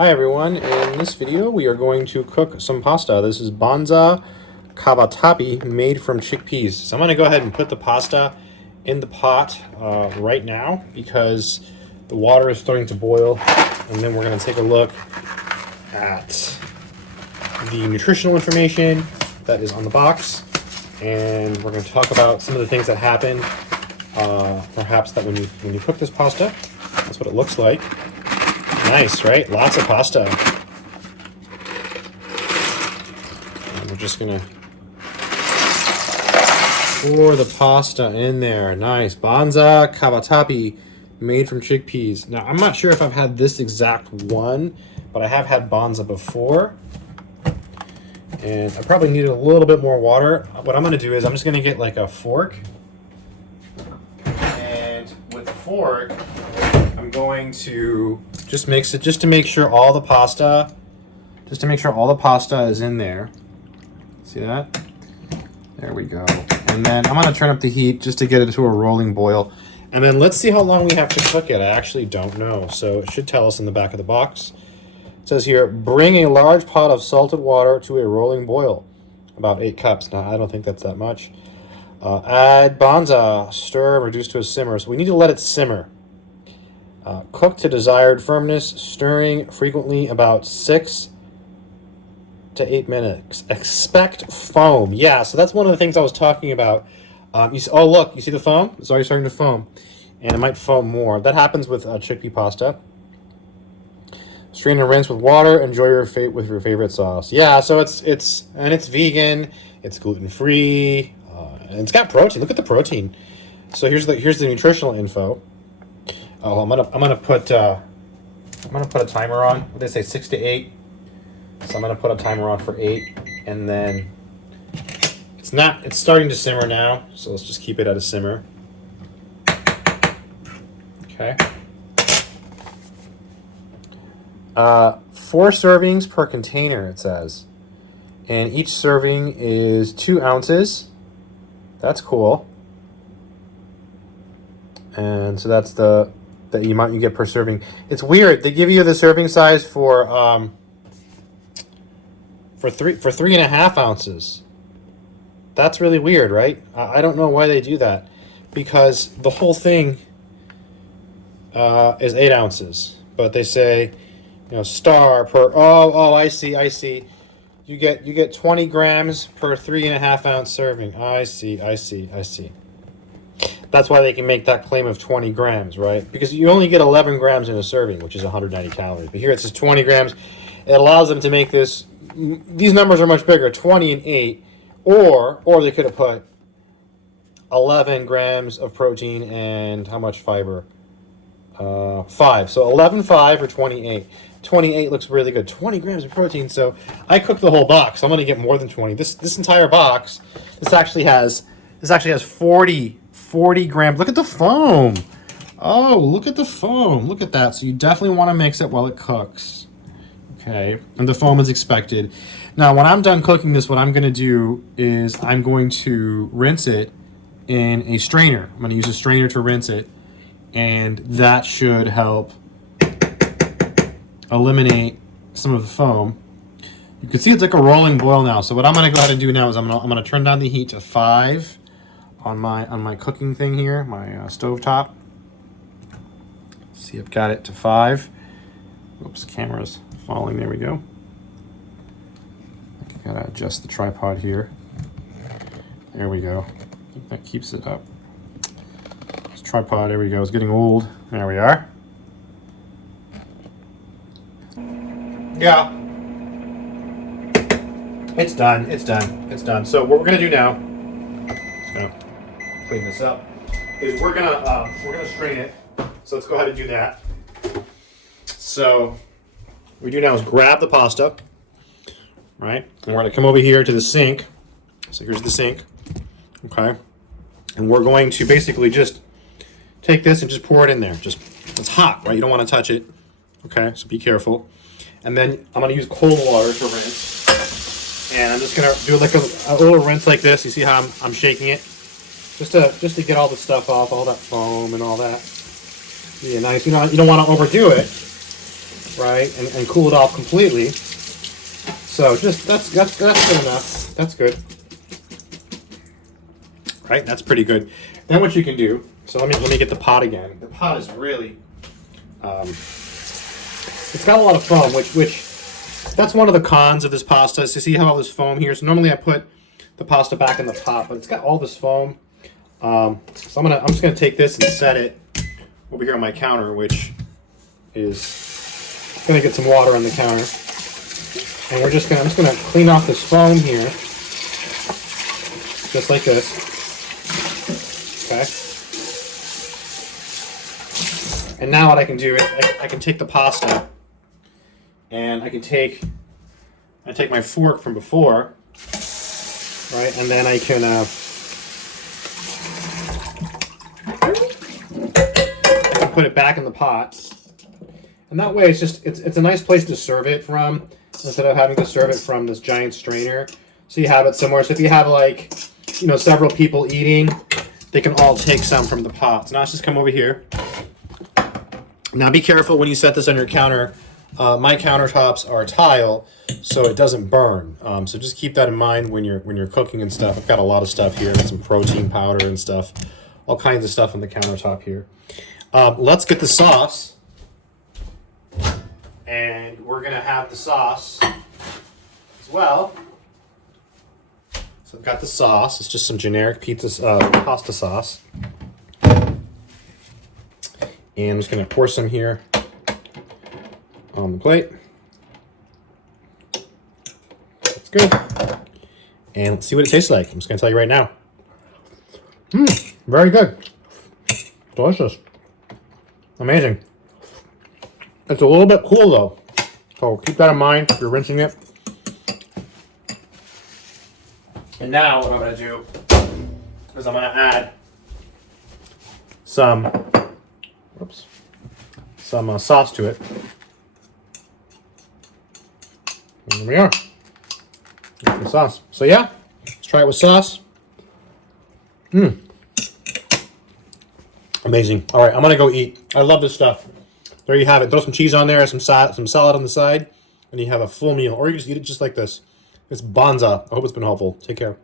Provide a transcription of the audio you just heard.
Hi everyone, in this video we are going to cook some pasta. This is Banza Cavatappi made from chickpeas. So I'm going to go ahead and put the pasta in the pot right now because the water is starting to boil, and then we're going to take a look at the nutritional information that is on the box, and we're going to talk about some of the things that happen perhaps that when you cook this pasta. That's what it looks like. Nice, right? Lots of pasta. And we're just gonna pour the pasta in there. Nice. Banza Cavatappi made from chickpeas. Now, I'm not sure if I've had this exact one, but I have had Banza before. And I probably needed a little bit more water. What I'm gonna do is I'm just gonna get like a fork. And with the fork, I'm going to just mix it just to make sure all the pasta is in there. See that? There we go. And then I'm gonna turn up the heat just to get it to a rolling boil. And then let's see how long we have to cook it. I actually don't know. So it should tell us in the back of the box. It says here, bring a large pot of salted water to a rolling boil. About 8 cups. Now, I don't think that's that much. Add banza, stir, reduce to a simmer. So we need to let it simmer. Cook to desired firmness, stirring frequently about 6 to 8 minutes. Expect foam. Yeah, so that's one of the things I was talking about. Oh, look, you see the foam? It's already starting to foam. And it might foam more. That happens with chickpea pasta. Strain and rinse with water. Enjoy your with your favorite sauce. Yeah, so it's vegan. It's gluten-free. And it's got protein. Look at the protein. So here's the nutritional info. Oh, I'm gonna put a timer on. What did they say, 6 to 8? So I'm gonna put a timer on for 8, and then it's starting to simmer now. So let's just keep it at a simmer. Okay. 4 servings per container, it says, and each serving is 2 ounces. That's cool. And so that's the amount you get per serving. It's weird. They give you the serving size for 3.5 ounces. That's really weird, right? I don't know why they do that, because the whole thing is 8 ounces, but they say, star per. Oh, I see. You get 20 grams per 3.5 ounce serving. I see. That's why they can make that claim of 20 grams, right? Because you only get 11 grams in a serving, which is 190 calories. But here it says 20 grams. It allows them to make this. These numbers are much bigger, 20 and 8. Or they could have put 11 grams of protein and how much fiber? 5. So 11.5 or 28. 28 looks really good. 20 grams of protein. So I cooked the whole box. I'm going to get more than 20. This entire box, this actually has 40 grams. Look at the foam. Oh, look at the foam. Look at that. So you definitely want to mix it while it cooks. Okay. And the foam is expected. Now, when I'm done cooking this, what I'm going to do is I'm going to rinse it in a strainer. I'm going to use a strainer to rinse it. And that should help eliminate some of the foam. You can see it's like a rolling boil now. So what I'm going to go ahead and do now is I'm going to turn down the heat to 5 on my cooking thing here, my stove top. See, I've got it to 5. Oops, camera's falling. There we go. I gotta adjust the tripod here. There we go. I think that keeps it up. This tripod, there we go, it's getting old. There we are. Yeah. It's done. So what we're gonna do now, just gonna clean this up, is we're gonna strain it. So let's go ahead and do that. So what we do now is grab the pasta, right? And we're gonna come over here to the sink. So here's the sink, okay? And we're going to basically just take this and just pour it in there. It's hot, right? You don't want to touch it, okay? So be careful. And then I'm gonna use cold water to rinse. And I'm just gonna do like a little rinse like this. You see how I'm shaking it? Just to get all the stuff off, all that foam and all that. Yeah, nice. You don't want to overdo it. right, and cool it off completely. So just that's good enough. That's good. Right, that's pretty good. Then what you can do, so let me get the pot again. The pot is really, it's got a lot of foam, which that's one of the cons of this pasta. Is to see how all this foam here. So normally I put the pasta back in the pot, but it's got all this foam. So I'm just gonna take this and set it over here on my counter, which is gonna get some water on the counter. And I'm just gonna clean off this foam here, just like this. Okay. And now what I can do is I can take the pasta and I take my fork from before, right? And then I can put it back in the pot. And that way it's a nice place to serve it from instead of having to serve it from this giant strainer. So you have it somewhere. So if you have like, several people eating, they can all take some from the pot. So now let's just come over here. Now be careful when you set this on your counter. My countertops are tile, so it doesn't burn. So just keep that in mind when you're cooking and stuff. I've got a lot of stuff here, some protein powder and stuff, all kinds of stuff on the countertop here. Let's get the sauce, and we're gonna have the sauce as well. So I've got the sauce. It's just some generic pasta sauce. And I'm just going to pour some here on the plate. That's good. And let's see what it tastes like. I'm just going to tell you right now. Very good. Delicious. Amazing. It's a little bit cool though. So keep that in mind if you're rinsing it. And now what I'm going to do is I'm going to add some sauce to it. And there we are. There's the sauce. So yeah, let's try it with sauce. Amazing. All right, I'm going to go eat. I love this stuff. There you have it. Throw some cheese on there, some salad on the side, and you have a full meal. Or you can just eat it just like this. It's Banza. I hope it's been helpful. Take care.